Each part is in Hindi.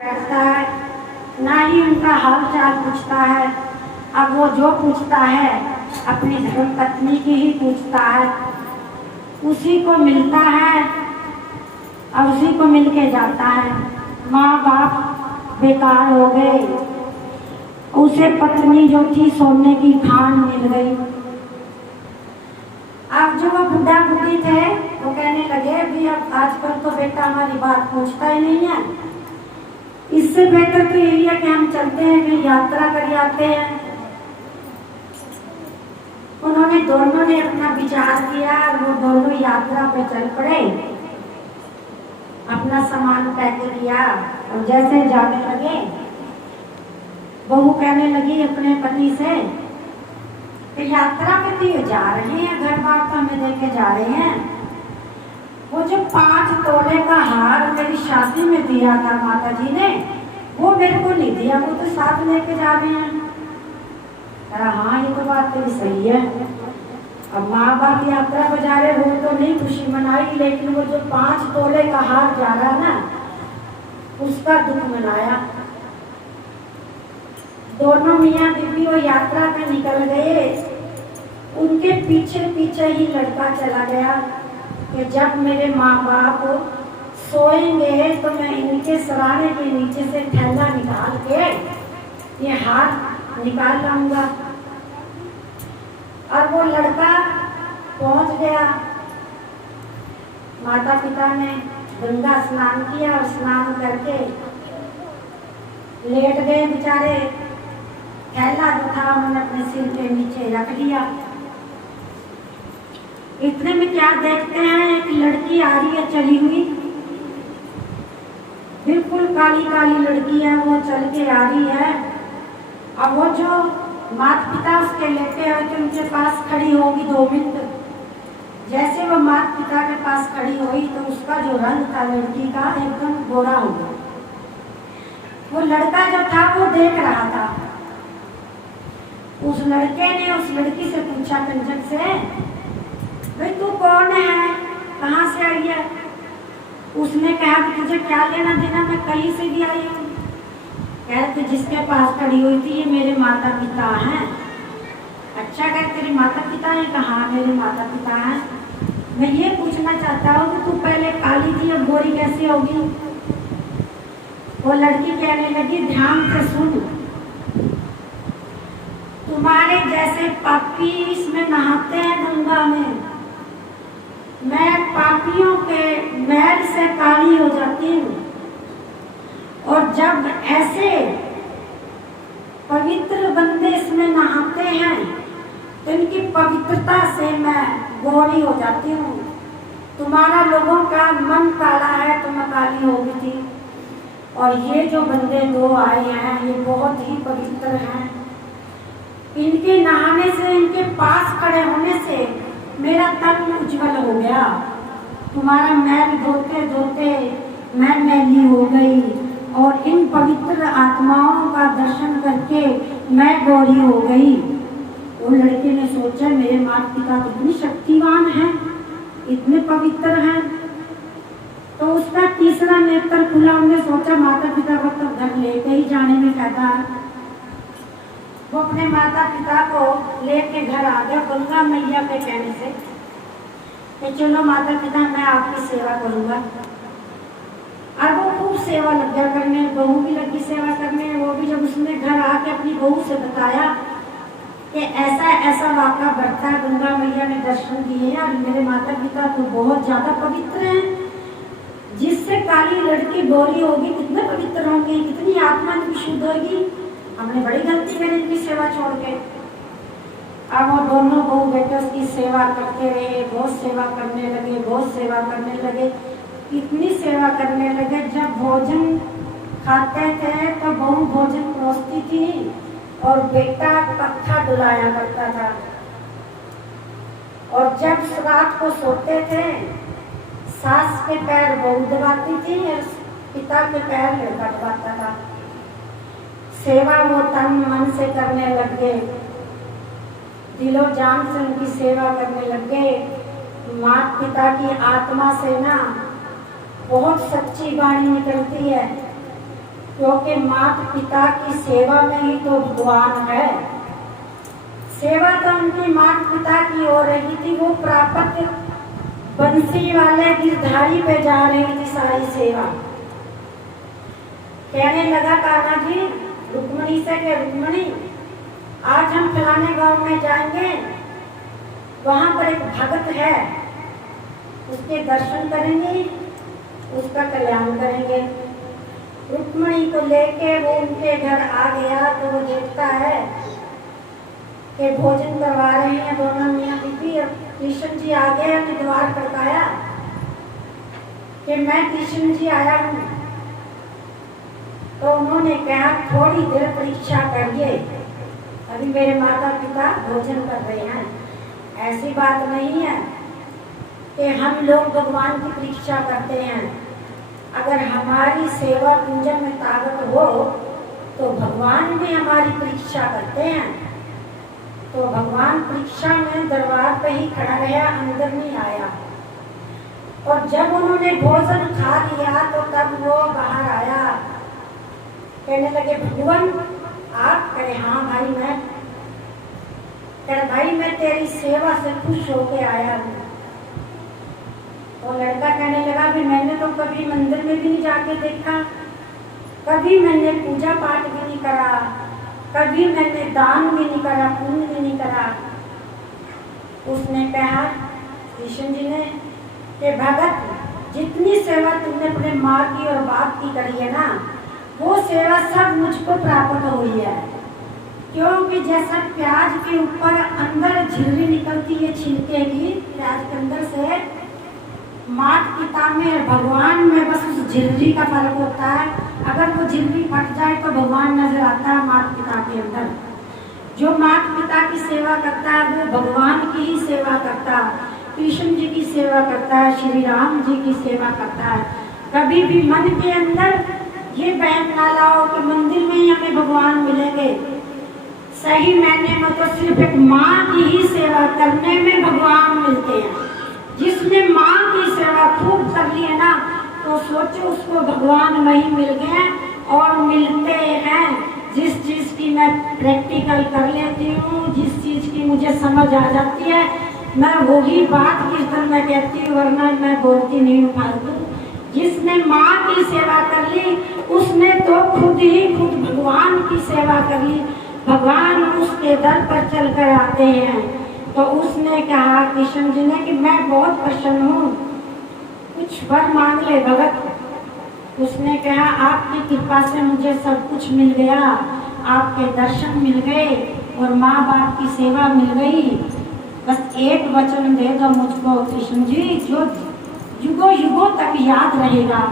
बैठता है, ना ही उनका हाल चाल पूछता है। अब वो जो पूछता है अपनी धर्म पत्नी की ही पूछता है, उसी को मिलता है और उसी को मिल के जाता है। माँ बाप बेकार हो गए, उसे पत्नी जो थी सोने की खान मिल गई। अब जो वो बुढ़ा बुढ़ी थे वो कहने लगे भी अब आजकल तो बेटा हमारी बात पूछता ही नहीं है, इससे बेहतर तो यही है कि हम चलते हैं कि यात्रा कर आते हैं। उन्होंने दोनों ने अपना विचार किया और वो दोनों यात्रा पे चल पड़े, अपना सामान पैक किया और जैसे जाने लगे बहू कहने लगी अपने पति से कि यात्रा पे तो ये जा रहे हैं, घर बार तो हमें देके जा रहे हैं, वो जो 5 तोले का हार मेरी शादी में दिया था माता जी ने वो मेरे को नहीं दिया, वो तो साथ लेके जा रहे हैं। हाँ ये तो बात तेरी सही है। अब माँ बाप यात्रा पर जा रहे वो तो नहीं खुशी मनाई, लेकिन वो जो 5 तोले का हार जा रहा ना उसका दुख मनाया। दोनों मियाँ बीवी वो यात्रा पे निकल गए, उनके पीछे पीछे ही लड़का चला गया कि जब मेरे माँ बाप सोएंगे तो मैं इनके सराने के नीचे से थैला निकाल के ये हाथ निकाल लाऊंगा। और वो लड़का पहुंच गया, माता पिता ने गंगा स्नान किया और स्नान करके लेट गए बेचारे। थैला जो था उन्होंने अपने सिर के नीचे रख दिया। इतने में क्या देखते हैं, एक लड़की आ रही है चली हुई, बिल्कुल काली काली लड़की है, वो चल के आ रही है। अब वो जो माता पिता उसके लेटे हुए थे उनके पास खड़ी होगी 2 मिनट। जैसे वो माता पिता के पास खड़ी हुई तो उसका जो रंग था लड़की का एकदम गोरा हो गया। वो लड़का जो था वो देख रहा था। उस लड़के ने उस लड़की से पूछा कंजक से, भाई तू कौन है, कहाँ से आई है? उसने कहा कि तुझे क्या लेना देना, मैं कहीं से भी आई हूँ। कहते जिसके पास खड़ी हुई थी ये मेरे माता पिता हैं। अच्छा कह तेरे माता पिता हैं? कहाँ मेरे माता पिता हैं। मैं ये पूछना चाहता हूँ कि तू पहले काली थी अब गोरी कैसे होगी? वो लड़की कहने लगी ध्यान से सुन, तुम्हारे जैसे पापी इसमें नहाते हैं गंगा में, मैं पापियों के मैल से काली हो जाती हूँ, और जब ऐसे पवित्र बंदे इसमें नहाते हैं तो इनकी पवित्रता से मैं गोरी हो जाती हूँ। तुम्हारा लोगों का मन काला है तो मैं काली हो गई थी, और ये जो बंदे 2 आए हैं ये बहुत ही पवित्र हैं। इनके नहाने से, इनके पास खड़े होने से मेरा तन उज्जवल हो गया। तुम्हारा मैल धोते धोते मैं मैली हो गई, और इन पवित्र आत्माओं का दर्शन करके मैं गोरी हो गई। वो लड़के ने सोचा मेरे माता पिता कितने शक्तिवान हैं, इतने पवित्र हैं। तो उसका तीसरा नेत्र खुला, उन्हें सोचा माता पिता को तो घर लेके ही जाने में फायदा है। वो अपने माता पिता को लेके घर आ गया गंगा मैया के कहने से कि चलो माता पिता मैं आपकी सेवा करूंगा। और वो खूब सेवा लग गया करने, बहू भी लगी सेवा करने। वो भी जब उसने घर आके अपनी बहू से बताया कि ऐसा ऐसा वाक़ा बढ़ता है, गंगा मैया ने दर्शन दिए हैं और मेरे माता पिता तो बहुत ज्यादा पवित्र हैं, जिससे काली लड़की गोरी होगी कितने पवित्र होंगी, कितनी आत्मा की शुद्ध होगी। हमने बड़ी गलती करी इनकी सेवा छोड़ के। अब वो दोनों बहू बेटे उसकी सेवा करते रहे, बहुत सेवा करने लगे, बहुत सेवा करने लगे, इतनी सेवा करने लगे जब भोजन खाते थे तो बहू भोजन परोसती थी और बेटा पत्थर डुलाया करता था। और जब रात को सोते थे सास के पैर बहू दबाती थी और पिता के पैर लड़का दबाता था। सेवा वो तन मन से करने लग गए, दिलो जान से उनकी सेवा करने लग गए। माता पिता की आत्मा से ना बहुत सच्ची वाणी निकलती है क्योंकि माता पिता की सेवा में ही तो भगवान है। सेवा तो उनकी माता पिता की हो रही थी, वो प्राप्त बंसी वाले गिरधारी पे जा रही थी सारी सेवा। कहने लगा कान्हा जी रुक्मणी से कि रुक्मणी आज हम फलाने गांव में जाएंगे, वहां पर एक भगत है, उसके दर्शन करेंगे, उसका कल्याण करेंगे। रुक्मणी को लेके वो उनके घर आ गया तो वो देखता है कि भोजन करवा रहे हैं दोनों मियाँ बीबी। और कृष्ण जी आ गए, द्वार खड़काया कि मैं कृष्ण जी आया हूँ। तो उन्होंने कहा थोड़ी देर प्रतीक्षा करिए, अभी मेरे माता पिता भोजन कर रहे हैं। ऐसी बात नहीं है कि हम लोग भगवान की परीक्षा करते हैं। अगर हमारी सेवा पूजा में ताकत हो तो भगवान भी हमारी परीक्षा करते हैं। तो भगवान परीक्षा में दरबार पे ही खड़ा रहा, अंदर नहीं आया। और जब उन्होंने भोजन खा लिया तो तब वो बाहर आया, कहने लगे भगवान आप? कहे हाँ भाई मैं। कहे भाई मैं तेरी सेवा से खुश होके आया हूँ। वो लड़का कहने लगा भी मैंने तो कभी मंदिर में भी नहीं जाके देखा, कभी मैंने पूजा पाठ भी नहीं करा, कभी मैंने दान भी नहीं करा, पुण्य भी नहीं करा। उसने कहा कृष्ण जी ने कि भगत जितनी सेवा तुमने अपने माँ की और बाप की करी है ना, वो सेवा सब मुझको प्राप्त हुई है। क्योंकि जैसा प्याज के ऊपर अंदर झिल्ली निकलती है छिलके की, प्याज के अंदर से, माता पिता में और भगवान में बस उस झिल्ली का फर्क होता है। अगर वो झिल्ली फट जाए तो भगवान नजर आता है माता पिता के अंदर। जो माता पिता की सेवा करता है वो भगवान की ही सेवा करता है, कृष्ण जी की सेवा करता है, श्री राम जी की सेवा करता है। कभी भी मन के अंदर ये बहन ना लाओ कि मंदिर में ही हमें भगवान मिलेंगे। सही मायने में तो सिर्फ एक माँ की ही सेवा करने में भगवान मिलते हैं। जिसने माँ की सेवा खूब कर ली है ना, तो सोचो उसको भगवान वही मिल गए और मिलते हैं। जिस चीज की मैं प्रैक्टिकल कर लेती हूँ, जिस चीज की मुझे समझ आ जाती है, मैं वही बात कीर्तन में कहती हूँ, वरना मैं बोलती नहीं हूँ फालतू। जिसने माँ की सेवा कर ली उसने तो खुद ही खुद भगवान की सेवा कर ली। भगवान उसके दर पर चल कर आते हैं। तो उसने कहा कृष्ण जी ने कि मैं बहुत प्रसन्न हूँ, कुछ वर मांग ले भगत। उसने कहा आपकी कृपा से मुझे सब कुछ मिल गया, आपके दर्शन मिल गए और माँ बाप की सेवा मिल गई। बस एक वचन दे दो मुझको कृष्ण जी, जो युगों युगों तक याद रहेगा।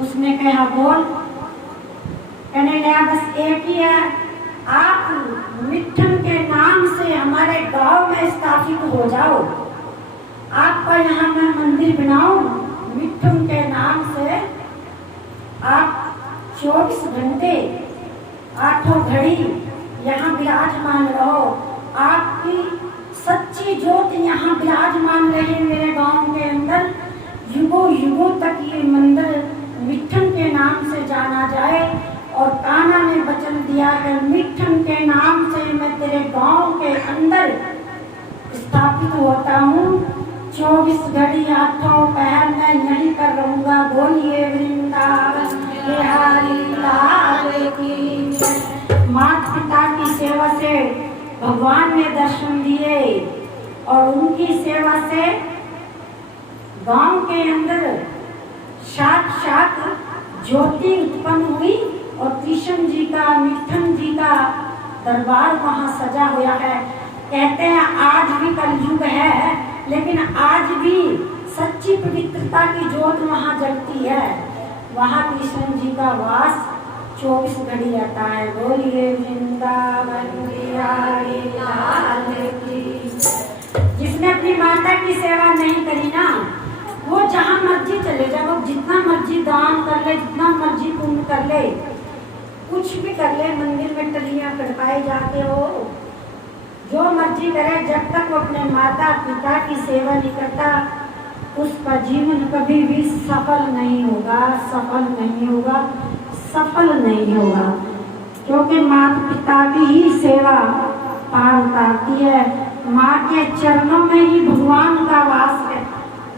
उसने कहा बोल। कहने लगा बस एक ही है, आप मिट्ठन के नाम से हमारे गांव में स्थापित हो जाओ। आपका यहाँ मैं मंदिर बनाऊं, मिट्ठन के नाम से आप 24 घंटे 8 घड़ी यहाँ विराजमान रहो। आपकी सच्ची ज्योत यहाँ विराजमान रहे मेरे गांव के अंदर। युगों युगों तक ये मंदिर मिट्ठन के नाम से जाना जाए। और कान्हा ने वचन दिया है मिट्ठन के नाम से मैं तेरे गांव के अंदर स्थापित होता हूँ। 24 घड़ी 8 पहर मैं यहीं पर रहूंगा। बोलिए वृंदावन बिहारी लाल की। माता पिता की सेवा से भगवान ने दर्शन दिए और उनकी सेवा से गांव के अंदर साक्षात ज्योति उत्पन्न हुई। और कृष्ण जी का मिट्ठन जी का दरबार वहाँ सजा हुआ है। कहते हैं आज भी कलयुग है, लेकिन आज भी सच्ची पवित्रता की ज्योत वहाँ जलती है। वहाँ कृष्ण जी का वास 24 घड़ी रहता है। बोलिए वृंदावन बिहारी लाल की। जिसने अपनी माता की सेवा नहीं करी ना, वो जहाँ मर्जी चले जाए, वो जितना मर्जी दान कर ले, जितना मर्जी पुण्य कर ले, कुछ भी कर ले, मंदिर में टलियां कटवाए जाते हो, जो मर्जी करे, जब तक वो अपने माता पिता की सेवा नहीं करता उसका जीवन कभी भी सफल नहीं होगा, सफल नहीं होगा। सफल नहीं होगा, क्योंकि माता पिता की ही सेवा पार उतारती है। माँ के चरणों में ही भगवान का वास है।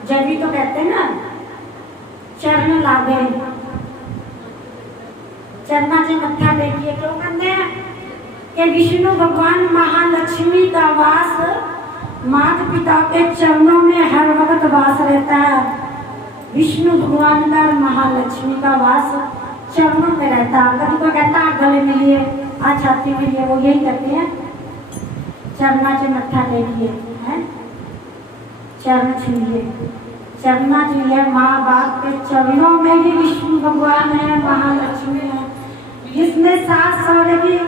जब भी तो कहते हैं ना, चरण लागे चरना से मत्था टेकिए। क्यों कहते हैं कि विष्णु भगवान महालक्ष्मी का वास माता पिता के चरणों में हर वक्त वास रहता है। विष्णु भगवान का महालक्ष्मी का वास चरणों में रहता है। कभी तो कहता है गले मिलिए, आज छाती मिलिए, वो यही करते हैं, चरना से मत्था टेकिए, है चरण छुइए, चरना छुइए। माँ बाप के चरणों में भी विष्णु भगवान है, महालक्ष्मी है। जिसने सास सौरे की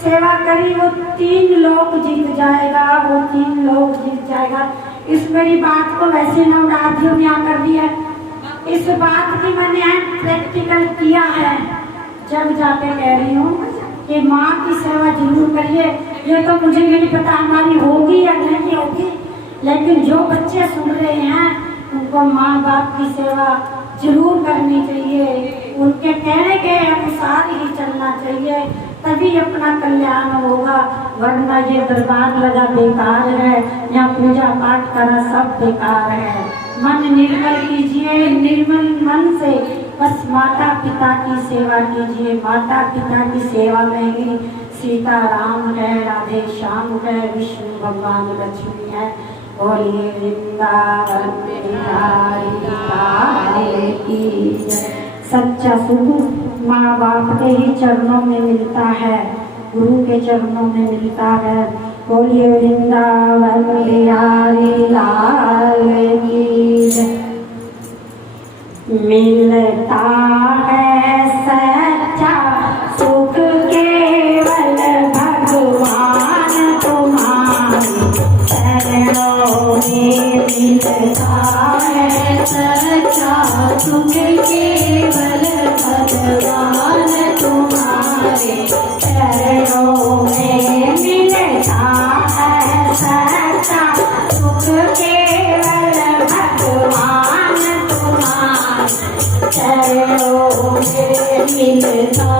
सेवा करी वो 3 लोक जीत जाएगा, वो 3 लोक जीत जाएगा। इस मेरी बात को वैसे न उड़ाधियों ने कर दी है, इस बात की मैंने प्रैक्टिकल किया है। जब जाके कह रही हूँ कि माँ की सेवा जरूर करिए। ये तो मुझे भी नहीं पता हमारी होगी या नहीं होगी, लेकिन जो बच्चे सुन रहे हैं उनको माँ बाप की सेवा जरूर करनी चाहिए। उनके कहने के अनुसार ही चलना चाहिए, तभी अपना कल्याण होगा। वरना ये दरबार लगा बेकार है, यहाँ पूजा पाठ करा सब बेकार है। मन निर्मल कीजिए, निर्मल मन से बस माता पिता की सेवा कीजिए। माता पिता की सेवा में ही सीता राम है, राधे श्याम है, विष्णु भगवान लक्ष्मी है। बोलिए वृंदावन बिहारी की। सच्चा सुख माँ बाप के ही चरणों में मिलता है, गुरु के चरणों में मिलता है। बोलिए वृंदावन बिहारी लाल की। मिलता है सच्चा सुख केवल भगवान तुम्हारे चरणों में। मिलता है सच्चा सुख केवल भगवान तुम्हारे चरणों में। मिलता है सच्चा सुख केवल भगवान तुम्हारे चरणों में। मिलता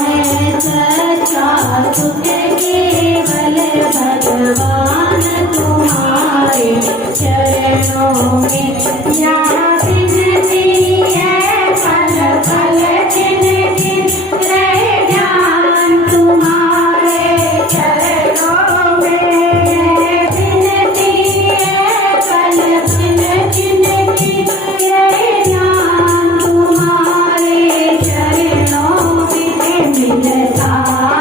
है सच्चा सुख केवल भगवान तुम्हारे चरणों में। यहाँ विनती है पल पल दिन दिन रहे ध्यान तुम्हारे चरणों में। विनती है पल पल दिन दिन रहे ध्यान तुम्हारे चरणों में। मिलता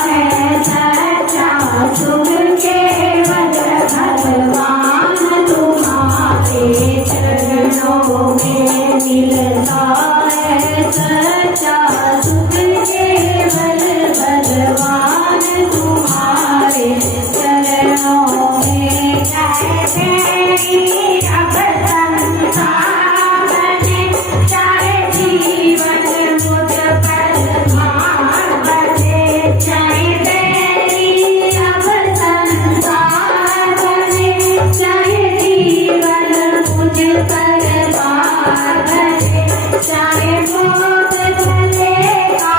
है सच्चा सुख केवल भगवान तुम्हारे चरणों में। मिलता है सच्चा सुख केवल भगवान तुम्हारे चरणों में। चाहे अब संसार बने, चाहे जीवन मुझ पर भार बने, चाहे तेरी अब संसार बने, चाहे जीवन मुझ पर भार बने, चाहे मौत चलेगा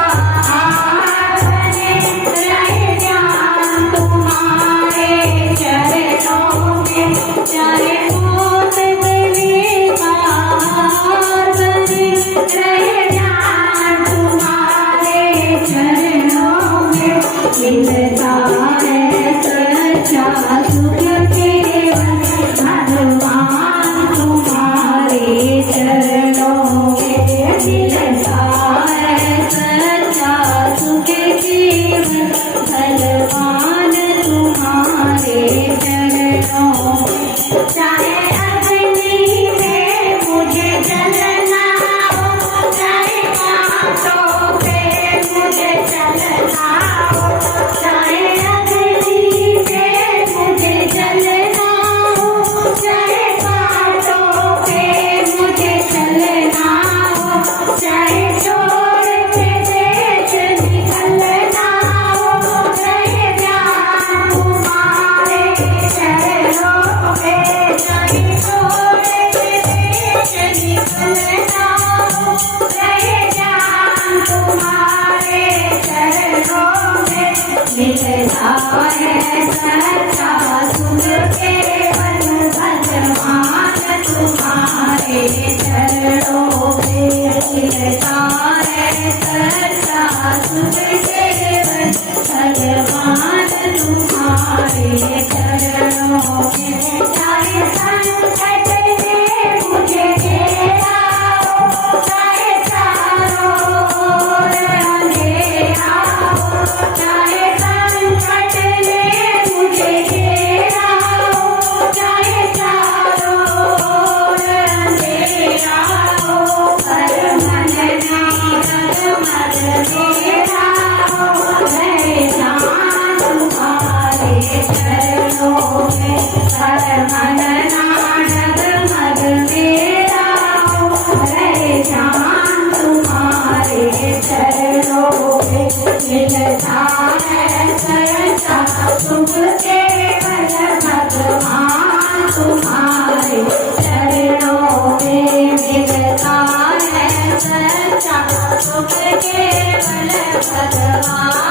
हार बने, रहे ध्यान तुम्हारे चरणों में। चाहे मौत चलेगा हार बने, रहे ध्यान तुम्हारे चरणों में। मिलता है सच्चा सुख केवल भगवान तुम्हारे चरणों में। मिलता है सच्चा सुख केवल भगवान तुम्हारे चरणों में। चाहे अग्नि में मुझे जलना हो, चाहे कांटों पे मुझे चलना हो, सच्चा सुख केवल भगवान तुम्हारे चरणों में मिलता है। सच्चा सुख केवल भगवान तुम्हारे चरणों में। चाहे संकट में मुझे घेरा हो, चाहे चारों ओर अंधेरा हो, चाहे संकट में मुझे घेरा हो, चाहे चारों ओर अंधेरा हो, पर मन नहीं डगमग मेरा हो, रहे जान तुम्हारे चरणों में। पर मन ना डगमग मेरा हो, रहे जान तुम्हारे चरणों में। मिलता है सच्चा सुख केवल भगवान तुम्हारे चरणों में। मिलता